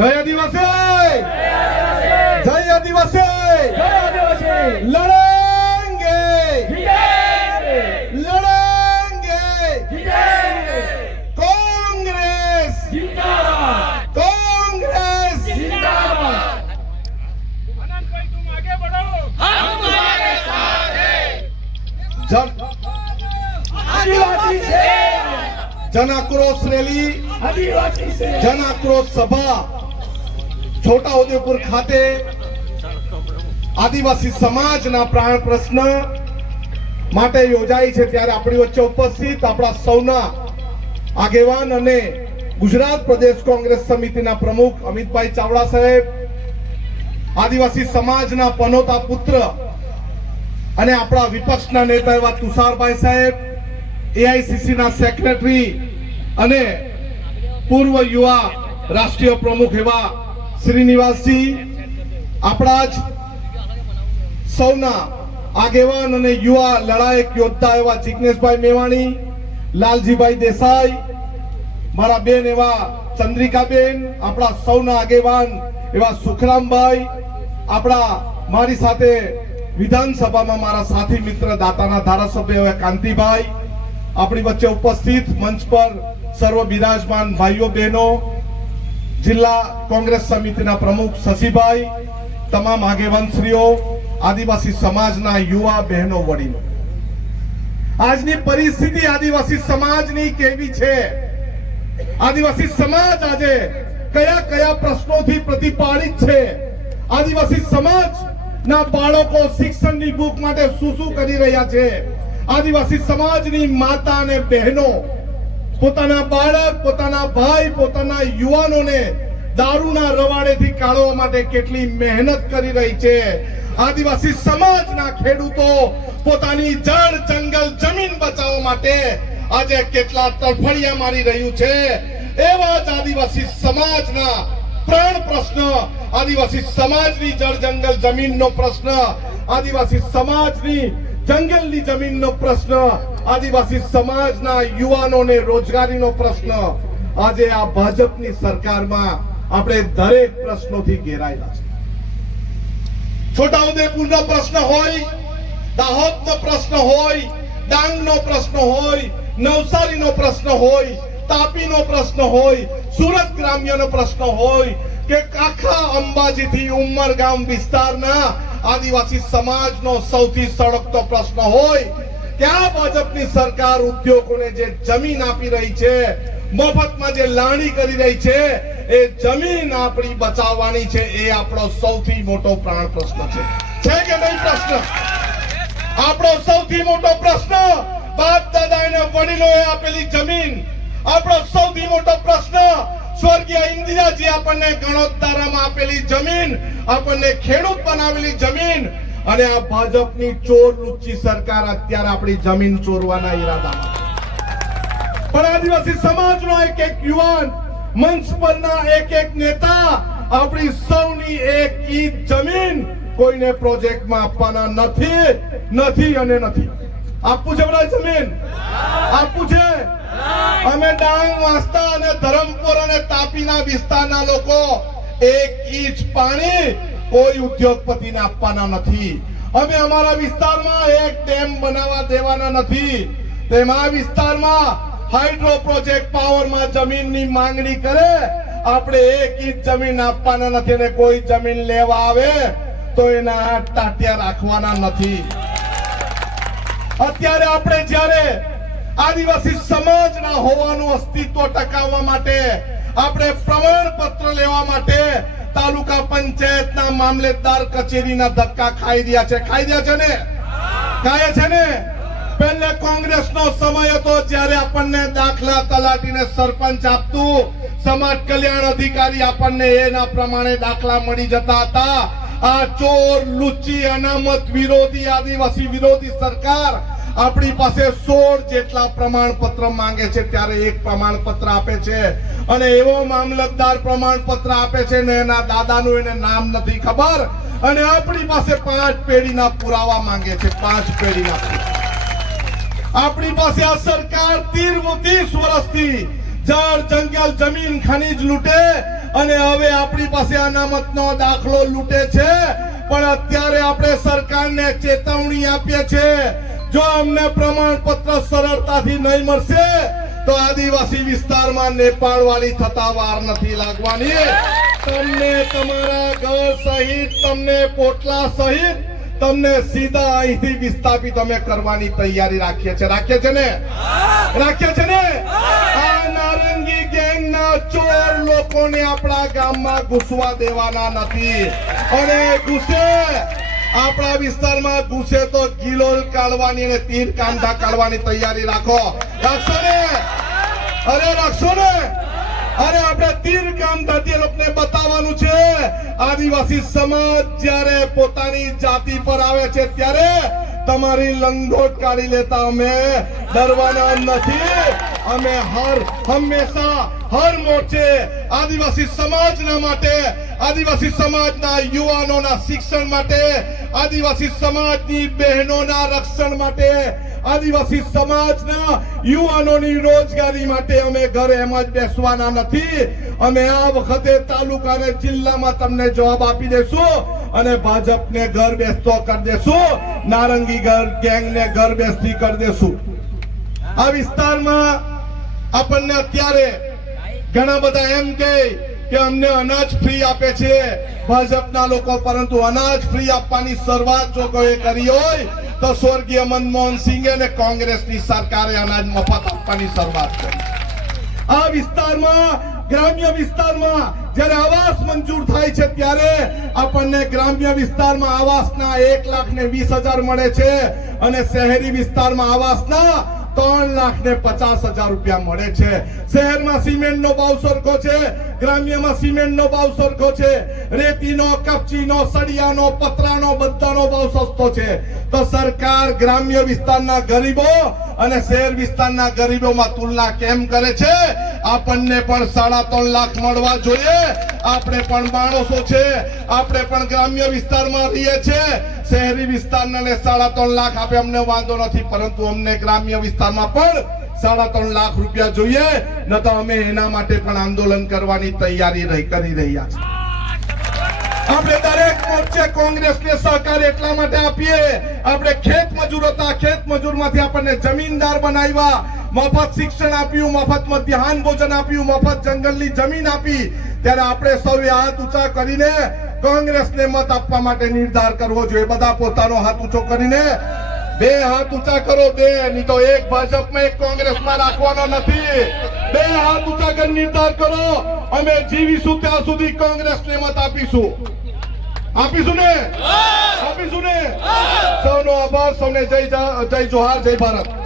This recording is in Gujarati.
જય આદિવાસી! જય આદિવાસી! જય આદિવાસી! લડેંગે! લડેંગે! કોંગ્રેસ! કોંગ્રેસ! આદિવાસી છે! જન આક્રોશ રેલી આદિવાસી છે! જન આક્રોશ સભા છોટાઉદેપુર ખાતે આદિવાસી સમાજના પ્રાણ પ્રશ્ન માટે યોજાઈ છે. ત્યારે આપણી વચ્ચે ઉપસ્થિત આપણા સૌના આગેવાન અને ગુજરાત પ્રદેશ કોંગ્રેસ સમિતિના પ્રમુખ અમિતભાઈ ચાવડા સાહેબ, આદિવાસી સમાજના પનોતા પુત્ર અને આપણા વિપક્ષના નેતા એવા તુષારભાઈ સાહેબ એઆઈસીસી ના સેક્રેટરી અને પૂર્વ યુવા રાષ્ટ્રીય પ્રમુખ એવા શ્રીનિવાસજી, આપણા જ સૌના આગેવાન અને યુવા લડાયક યોદ્ધા એવા જીગ્નેશભાઈ મેવાણી, લાલજીભાઈ દેસાઈ, મારા બેન એવા ચંદ્રિકાબેન, આપણા સૌના આગેવાન એવા સુખરામભાઈ, આપણા મારી સાથે વિધાનસભામાં મારા સાથી મિત્ર દાતાના ધારાસભ્ય એવા કાંતિભાઈ, આપણી વચ્ચે ઉપસ્થિત મંચ પર સર્વ બિરાજમાન ભાઈઓ બહેનો જિલ્લા કોંગ્રેસ સમિતિના પ્રમુખ શશીભાઈ, તમામ આગેવાનશ્રીઓ, આદિવાસી સમાજના યુવા બહેનો, વડીલો. આજની પરિસ્થિતિ આદિવાસી સમાજની કેવી છે? આદિવાસી સમાજ આજે કયા કયા પ્રશ્નોથી પ્રતિપાળિત છે? આદિવાસી સમાજ ના બાળકો શિક્ષણની ભૂખ માટે શું શું કરી રહ્યા છે? આદિવાસી સમાજની માતા અને બહેનો પોતાના બાળક, પોતાના ભાઈ, પોતાના યુવાનોને દારૂના રવાડેથી કાઢવા માટે કેટલી મહેનત કરી રહી છે. આદિવાસી સમાજના ખેડૂતો પોતાની જળ, જંગલ, જમીન બચાવવા માટે આજે કેટલા તડફડિયા મારી રહ્યું છે. એવા જ આદિવાસી સમાજના પ્રાણ પ્રશ્ન, આદિવાસી સમાજની જળ, જંગલ, જમીનનો પ્રશ્ન, આદિવાસી સમાજની જંગલની જમીનનો પ્રશ્ન, આદિવાસી સમાજના યુવાનોને રોજગારીનો પ્રશ્ન. આજે આ ભાજપની સરકારમાં આપણે દરેક પ્રશ્નોથી ઘેરાયેલા છે છોટાઉદેપુરનો પ્રશ્ન હોય, દાહોદનો પ્રશ્ન હોય, ડાંગનો પ્રશ્ન હોય, નવસારીનો પ્રશ્ન હોય, તાપીનો પ્રશ્ન હોય, સુરત ગ્રામ્યનો પ્રશ્ન હોય કે આખા અંબાજીથી ઉમરગામ વિસ્તારના આદિવાસી સમાજનો સૌથી સળગતો પ્રશ્ન હોય ત્યાં ભાજપની સરકાર ઉદ્યોગોને જે જમીન આપી રહી છે, મફતમાં જે લાણી કરી રહી છે, એ જમીન આપણી બચાવવાની છે, એ આપણો સૌથી મોટો પ્રાણ પ્રશ્ન છે. છે કે નહીં પ્રશ્ન? આપણો સૌથી મોટો પ્રશ્ન, બાપ દાદા અને વડીલોએ આપેલી જમીન. આપણો સૌથી મોટો પ્રશ્ન સ્વર્ગીય ઇન્દિરાજી આપણને ગણોત્તરામાં આપેલી જમીન, આપણને ખેડૂત બનાવેલી જમીન અને આ ભાજપની ચોર લુચ્ચી સરકાર અત્યારે આપણી જમીન ચોરવાના ઈરાદામાં પણ આદિવાસી સમાજનો એક એક યુવાન, મંચ પરના એક એક નેતા, આપણી સૌની એક ઈ જમીન કોઈને પ્રોજેક્ટમાં આપવાના નથી નથી અને નથી. આપવું છે બધા જમીન? આપવું છે? અમે ડાંગ વાસ્તા અને ધરમપુર અને તાપીના વિસ્તારના લોકો એક ઇંચ પાણી કોઈ ઉદ્યોગપતિને આપવાના નથી. અમે અમારા વિસ્તારમાં એક ડેમ બનાવવા દેવાના નથી. તેમાં વિસ્તારમાં હાઇડ્રો પ્રોજેક્ટ પાવરમાં જમીનની માંગણી કરે, આપણે એક ઇંચ જમીન આપવાના નથી અને કોઈ જમીન લેવા આવે તો એના હાથ તાટિયા રાખવાના નથી. અત્યારે આપણે જ્યારે આદિવાસી સમાજના હોવાનું અસ્તિત્વ ટકાવવા માટે આપણે પ્રમાણપત્ર લેવા માટે તાલુકા પંચાયતના મામલેદાર કચેરીના ધક્કા ખાઈ રહ્યા છે. ખાઈ રહ્યા છે ને? ખાય છે ને? પહેલે કોંગ્રેસનો સમય હતો જ્યારે આપણને દાખલા તલાટીને સરપંચ આપતું. સમાજ કલ્યાણ અધિકારી આપણને એના પ્રમાણે દાખલા મળી જતા હતા. આ ચોર લુચ્ચી અનામત વિરોધી આદિવાસી વિરોધી સરકાર આપણી પાસે સોળ જેટલા પ્રમાણપત્ર માંગે છે ત્યારે એક પ્રમાણપત્ર આપે છે. અને એવો મામલતદાર પ્રમાણપત્ર આપે છે ને એના દાદાનું એને નામ નથી ખબર. અને આપણી પાસે પાંચ પેઢીના પુરાવા માંગે છે, પાંચ પેઢીના આપણી પાસે આ સરકાર તીર ત્રીસ વર્ષથી જળ જંગલ, જમીન, ખનીજ લૂંટે અને હવે આપણી પાસે અનામતનો દાખલો લૂંટે છે. પણ અત્યારે આપણે સરકારને ચેતવણી આપીએ છીએ જો અમને પ્રમાણપત્ર સરળતાથી નહીં મળશે, તો આદિવાસી વિસ્તારમાં નેપાળ વાળી થતા વાર નથી લાગવાની. તમને તમારા ઘર સહિત, તમને પોટલા સહિત તમને સીધા અહીંથી વિસ્થાપિત અમે કરવાની તૈયારી રાખીએ છીએ. રાખીએ છે ને? રાખીએ છે ને? આ નારંગી ગેંગના ચોર લોકોને આપણા ગામમાં ઘૂસવા દેવાના નથી. અને ઘૂસે. આપણા વિસ્તારમાં ઘૂસે તો ગિલોલ કાઢવાની અને તીર કાંધા કાઢવાની તૈયારી રાખો. રાખશો ને? અરે, રાખશો ને? અરે આપણે તીર કામ એ લોકોને બતાવવાનું છે. આદિવાસી સમાજ જ્યારે પોતાની જાતિ પર આવે છે ત્યારે તમારી લંગોટ કાઢી લેતા અમે. ડરવાના નથી. અમે હર હંમેશા હર મોરચે આદિવાસી સમાજના માટે, આદિવાસી સમાજના યુવાનોના શિક્ષણ માટે, આદિવાસી સમાજની બહેનોના રક્ષણ માટે આદિવાસી સમાજના યુવાનોની રોજગારી માટે અમે ઘરે એમ જ બેસવાના નથી. અમે આ વખતે તાલુકા અને જિલ્લામાં તમને જવાબ આપી દેશું અને ભાજપને ઘર બેસતો કરી દેશું. નારંગી ઘર ગેંગને ઘર બેસતી કરી દેશું. આ વિસ્તારમાં આપણને અત્યારે ઘણા બધા એમ કહે કે અમને અનાજ ફ્રી આપે છે. ભાજપના લોકો, પરંતુ અનાજ ફ્રી આપવાની શરૂઆત જો કોઈ કરી હોય, તો સ્વર્ગીય મનમોહન સિંહે અને કોંગ્રેસની સરકારે અનાજ મફત આપવાની શરૂઆત કરી. આ વિસ્તારમાં, ગ્રામ્ય વિસ્તારમાં જ્યારે આવાસ મંજૂર થાય છે, ત્યારે આપણને ગ્રામ્ય વિસ્તારમાં આવાસના એક લાખ ને વીસ હજાર મળે છે અને શહેરી વિસ્તારમાં આવાસના ત્રણ લાખ ને પચાસ હજાર રૂપિયા મળે છે. શહેરમાં સિમેન્ટ નો ભાવ સરખો છે, ગ્રામ્યમાં સિમેન્ટ નો ભાવ સરખો છે, રેતીનો, કપચીનો, સળિયાનો, પતરાનો, બધાનો ભાવ સસ્તો છે. તો સરકાર ગ્રામ્ય વિસ્તારના ગરીબો અને શહેર વિસ્તારના ગરીબોમાં તુલના કેમ કરે છે? આપણને પણ સાડા ત્રણ લાખ મળવા જોઈએ. આપણે પણ માણસો છે. આપણે પણ ગ્રામ્ય વિસ્તારમાં રહીએ છીએ. શહેરી વિસ્તારના સાડા ત્રણ લાખ આપે, અમને વાંધો નથી, પરંતુ અમને ગ્રામ્ય વિસ્તારમાં પણ સાડા ત્રણ લાખ રૂપિયા જોઈએ ન તો અમે એના માટે પણ આંદોલન કરવાની તૈયારી કરી રહ્યા છીએ. આપણે દરેક મોરચે કોંગ્રેસને સહકાર એટલા માટે આપીએ, આપણે ખેત મજૂર હતા, ખેત મજૂરમાંથી આપણને જમીનદાર બનાવ્યા, મફત શિક્ષણ આપ્યું, મફત મધ્યાહન ભોજન આપ્યું, મફત જંગલની જમીન આપી, ત્યારે આપણે સૌએ હાથ ઊંચા કરીને કોંગ્રેસને મત આપવા માટે નિર્ધાર કરવો જોઈએ. બધા પોતાનો હાથ ઊંચો કરીને બે હાથ ઊંચા કરો બે નહીં તો એક ભાજપમાં એક કોંગ્રેસમાં રાખવાનો નથી. બે હાથ ઊંચા કરી નિર્ધાર કરો. અમે જીવીશું ત્યાં સુધી કોંગ્રેસને મત આપીશું. આપીશું ને? આપીશું ને? સૌનો આભાર સૌને જય જય જોહાર જય ભારત.